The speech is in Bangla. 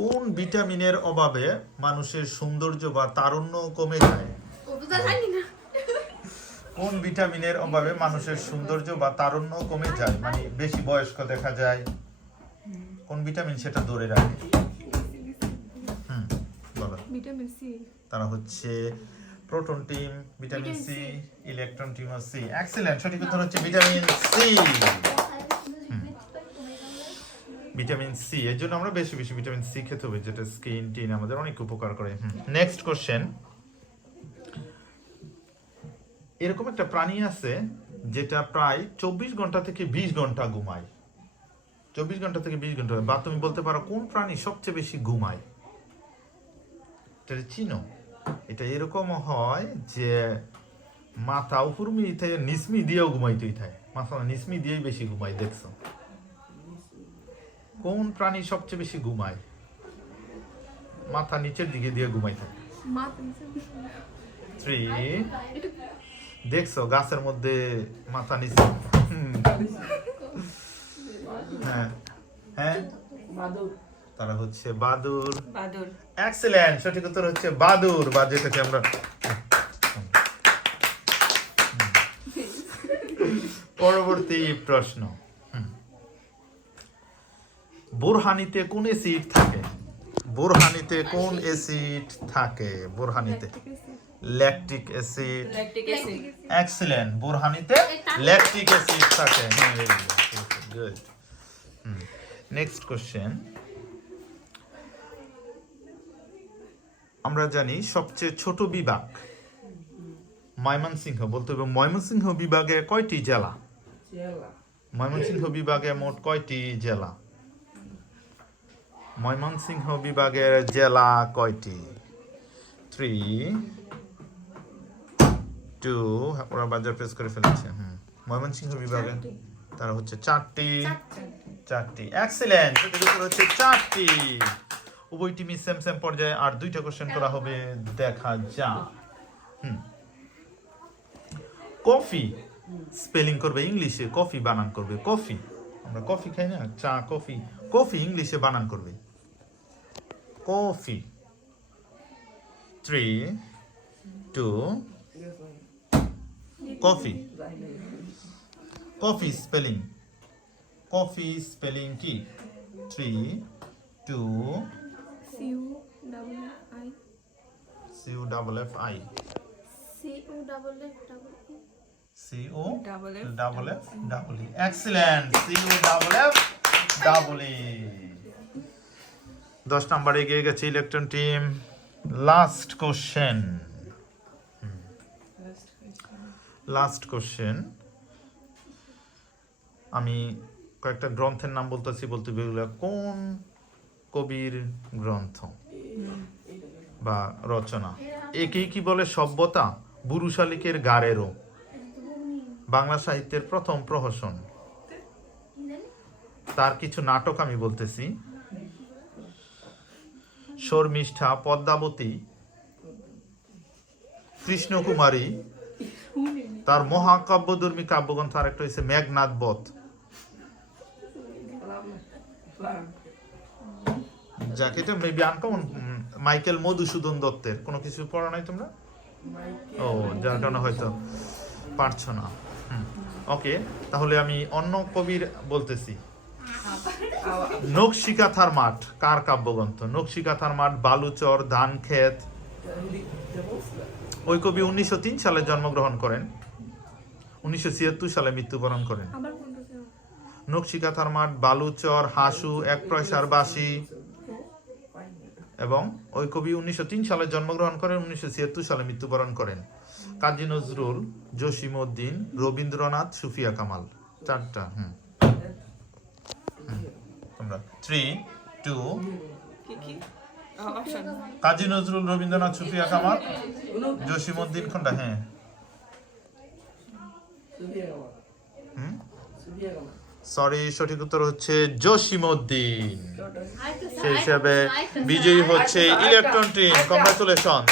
কোন ভিটামিনের অভাবে মানুষের সৌন্দর্য বা তারুণ্য কমে যায়? কোন ভিটামিনের অভাবে মানুষের সৌন্দর্য বা তারুণ্য কমে যায়, মানে বেশি বয়স্ক দেখা যায়? কোন ভিটামিন সেটা ধরে রাখে? বলো। Vitamin C. তারা হচ্ছে proton team, vitamin C, electron team আর সি। এক্সিলেন্ট, সঠিক উত্তর হচ্ছে ভিটামিন সি। ভিটামিন সি, এর জন্য আমরা বেশি বেশি ভিটামিন সি খেতে হবে, যেটা স্কিন টিন আমাদের অনেক উপকার করে। Next question. এরকম একটা প্রাণী আছে যেটা প্রায় 24 ঘন্টা থেকে 20 ঘন্টা ঘুমায়। 24 ঘন্টা থেকে 20 ঘন্টা, বা তুমি বলতে পারো কোন প্রাণী সবচেয়ে বেশি ঘুমায়? এটা চিনো? এটা এরকম হয় যে মাথা উপরমি থেকে নিসমি দিয়েও ঘুমাইতেই থাকে, মাথা নিসমি দিয়েই বেশি ঘুমায়। দেখছো কোন প্রাণী সবচেয়ে বেশি ঘুমায়? মাথা নিচের দিকে দিয়ে ঘুমাই থাকে। 3, দেখছো গাছের মধ্যে মাথা নিচে। হ্যাঁ হ্যাঁ, তারা হচ্ছে বাদুর। এক্সিলেন্ট, সঠিক উত্তর হচ্ছে বাদুর, বা যেটাকে আমরা পরবর্তী প্রশ্ন। বোরহানিতে কোন অ্যাসিড থাকে? বোরহানিতে কোন অ্যাসিড থাকে? বোরহানিতে ল্যাকটিক অ্যাসিড। এক্সিলেন্ট, বোরহানিতে ল্যাকটিক অ্যাসিড থাকে। গুড। Next question. আমরা জানি সবচেয়ে ছোট বিভাগ ময়মনসিংহ, বলতে হবে ময়মনসিংহ বিভাগে কয়টি জেলা? ময়মনসিংহ বিভাগে মোট কয়টি জেলা? ময়মনসিংহ বিভাগের জেলা কয়টি? 3, 2, ওরা বাজার প্রেস করে ফেলেছে। ময়মনসিংহ বিভাগে তারা হচ্ছে 4টি। এক্সিলেন্ট, সঠিক উত্তর হচ্ছে 4টি। উভয় টিমই সেম সেম পর্যায়ে, আর 2টা কোশ্চেন করা হবে, দেখা যাক। কফি স্পেলিং করবে ইংলিশে, কফি বানান করবে। কফি, আমরা কফি খাই না, চা, কফি। কফি ইংলিশে বানান করবে coffee. 3, 2, coffee. Coffee spelling, coffee spelling কি? 3, 2, CUFFI। CUFFE। Excellent, CUFFE। 10 number এগিয়ে গেছে ইলেকট্রন টিম। Last question. আমি কয়েকটা গ্রন্থের নাম বলতেছি, বলতে এগুলো কোন কবির গ্রন্থ বা রচনা? একেই কি বলে সভ্যতা, বুরু শালিকের গাড়েরও, বাংলা সাহিত্যের প্রথম প্রহসন। তার কিছু নাটক আমি বলতেছি: শর্মিষ্ঠা, পদ্মাবতী, কৃষ্ণকুমারী, তার মহাকাব্যধর্মী কাব্যগ্রন্থ আরেকটা হচ্ছে মেঘনাদ বধ। যাকে এটা মেবি আনকমন, মাইকেল মধুসূদন দত্তের। কোনো কিছু পড়া নাই তোমরা? ও, যার কারণে হয়তো পারছো না। ওকে, তাহলে আমি অন্য কবির বলতেছি। নকশিকাথার মাঠ কার কাব্যগ্রন্থ? নকশিকাথার মাঠ, বালুচর, ধান ক্ষেত। ওই কবি 1903 সালে জন্মগ্রহণ করেন, 1976 সালে মৃত্যুবরণ করেন। নকশিকাথার মাঠ, বালুচর, হাসু, এক পয়সার বাসি। এবং ওই কবি 1903 সালে জন্মগ্রহণ করেন, 1976 সালে মৃত্যুবরণ করেন। কাজী নজরুল, জসিমউদ্দিন, রবীন্দ্রনাথ, সুফিয়া কামাল। 4টা। তোমরা 3, 2, কাজী নজরুল, রবীন্দ্রনাথ, সুফিয়া কামাল, জসিমউদ্দিন কোনটা? সরি, সঠিক উত্তর হচ্ছে জসিমউদ্দিন। সেই হিসাবে বিজয়ী হচ্ছে ইলেকট্রন টিম। কংগ্রাচুলেশনস।